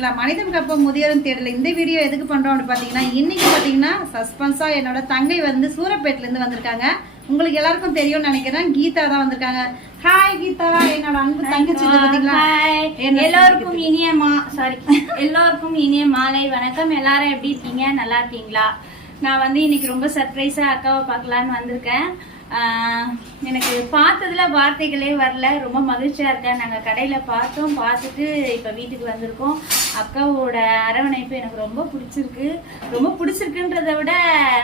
இருக்கீங்களா மனிதன் கப்பம் முதியோரும் தேடல. இந்த வீடியோ எதுக்கு பண்றோம் அப்படின்னு பாத்தீங்கன்னா இன்னைக்கு பாத்தீங்கன்னா சஸ்பென்ஸா என்னோட தங்கை வந்து சூரப்பேட்ல இருந்து வந்திருக்காங்க. உங்களுக்கு எல்லாருக்கும் தெரியும்னு நினைக்கிறேன். கீதா தான் வந்திருக்காங்க. ஹாய் கீதா. என்னோட அன்பு தங்கச்சி. என்ன எல்லோருக்கும் இனிய மா சாரி எல்லோருக்கும் இனிய மாலை. வணக்கம். எல்லாரும் எப்படி இருக்கீங்க? நல்லா இருக்கீங்களா? நான் வந்து இன்னைக்கு ரொம்ப சர்ப்ரைஸா அக்காவை பார்க்கலான்னு வந்திருக்கேன். எனக்கு பார்த்ததுல வார்த்தைகளே வரல. ரொம்ப மகிழ்ச்சியா இருக்கேன். நாங்க கடையில பார்த்தோம். பார்த்துட்டு இப்ப வீட்டுக்கு வந்திருக்கோம். அக்காவோட அரவணைப்பு எனக்கு ரொம்ப பிடிச்சிருக்கு. ரொம்ப பிடிச்சிருக்குன்றத விட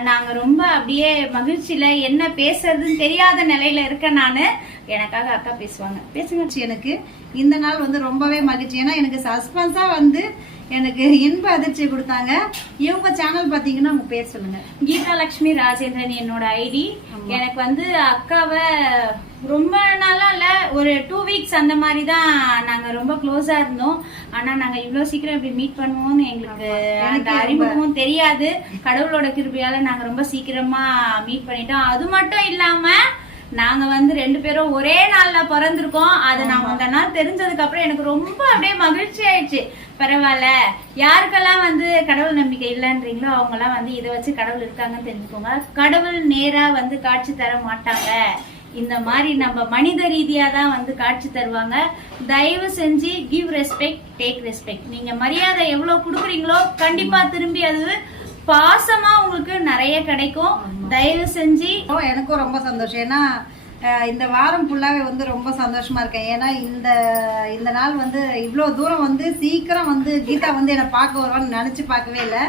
நாங்க ரொம்ப அப்படியே மகிழ்ச்சியில என்ன பேசுறதுன்னு தெரியாத நிலையில இருக்கேன் நானு. எனக்காக அக்கா பேசுவாங்க. பேசுங்க எனக்கு இந்த நாள் வந்து ரொம்பவே மகிழ்ச்சி. ஏன்னா எனக்கு சஸ்பென்ஸா வந்து எனக்கு இன்ப அதிர்ச்சி கொடுத்தாங்க. இவங்க சேனல் பாத்தீங்கன்னா உங்க பேர் சொல்லுங்க. கீதா லட்சுமி ராஜேந்திரன் என்னோட ஐடி. எனக்கு வந்து அக்காவை ரொம்ப நாளா இல்ல ஒரு டூ வீக்ஸ் அந்த மாதிரி தான் நாங்க ரொம்ப க்ளோஸா இருந்தோம். ஆனா நாங்க இவ்வளவு சீக்கிரம் இப்படி மீட் பண்ணுவோம்னு எங்களுக்கு அந்த அறிமுகமும் தெரியாது. கடவுளோட கிருபையால நாங்க ரொம்ப சீக்கிரமா மீட் பண்ணிட்டோம். அது மட்டும் இல்லாம நாங்க வந்து ரெண்டு பேரும் ஒரே நாள்ல பிறந்திருக்கோம். அது நான் அந்த நாள் தெரிஞ்சதுக்கு அப்புறம் எனக்கு ரொம்ப அப்படியே மகிழ்ச்சி ஆயிடுச்சு. பரவாயில்ல. யாருக்கெல்லாம் வந்து கடவுள் இல்லைன்றீங்களோ அவங்க எல்லாம் வந்து இதை வச்சு கடவுள் இருக்காங்கன்னு தெரிஞ்சுக்கோங்க. கடவுள் நேரா வந்து காட்சி தர மாட்டாங்க. இந்த மாதிரி நம்ம மனித ரீதியா தான் வந்து காட்சி தருவாங்க. தயவு செஞ்சு கிவ் ரெஸ்பெக்ட் டேக் ரெஸ்பெக்ட் நீங்க மரியாதை எவ்வளவு கொடுக்குறீங்களோ கண்டிப்பா திரும்பி அது பாசமா உங்களுக்கு நிறைய கிடைக்கும். தயவு செஞ்சு எனக்கும் ரொம்ப சந்தோஷம். ஏன்னா இந்த வாரம் ஃபுல்லாகவே வந்து ரொம்ப சந்தோஷமாக இருக்கேன். ஏன்னா இந்த இந்த நாள் வந்து இவ்வளோ தூரம் வந்து சீக்கிரம் வந்து கீதா வந்து என்னை பார்க்க வருவான்னு நினச்சி பார்க்கவே இல்லை.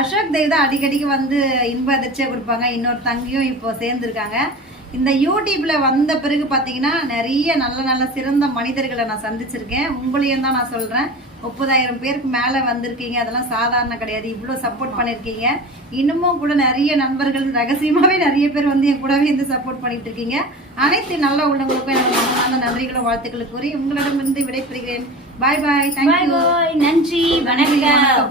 அசோக் தேவ் தான் அடிக்கடிக்கு வந்து இன்ப அதிர்ச்சியாக கொடுப்பாங்க. இன்னொரு தங்கியும் இப்போ சேர்ந்துருக்காங்க. இந்த யூடியூப்ல வந்த பிறகு பார்த்தீங்கன்னா நிறைய நல்ல நல்ல சிறந்த மனிதர்களை நான் சந்திச்சிருக்கேன். உங்களையும் தான் நான் சொல்றேன். முப்பதாயிரம் பேருக்கு மேல வந்திருக்கீங்க. அதெல்லாம் சாதாரண கிடையாது. இவ்வளோ சப்போர்ட் பண்ணிருக்கீங்க. இன்னமும் கூட நிறைய நண்பர்கள் ரகசியமாவே நிறைய பேர் வந்து என் கூடவே இருந்து சப்போர்ட் பண்ணிட்டு இருக்கீங்க. அனைத்து நல்ல உள்ளவங்களுக்கும் என்னோட மனமார்ந்த நன்றிகளும் வாழ்த்துக்களும் கூறி உங்களிடமிருந்து விடைபெறுகிறேன். பாய் பாய் தேங்க்யூ நன்றி. வணக்கம்.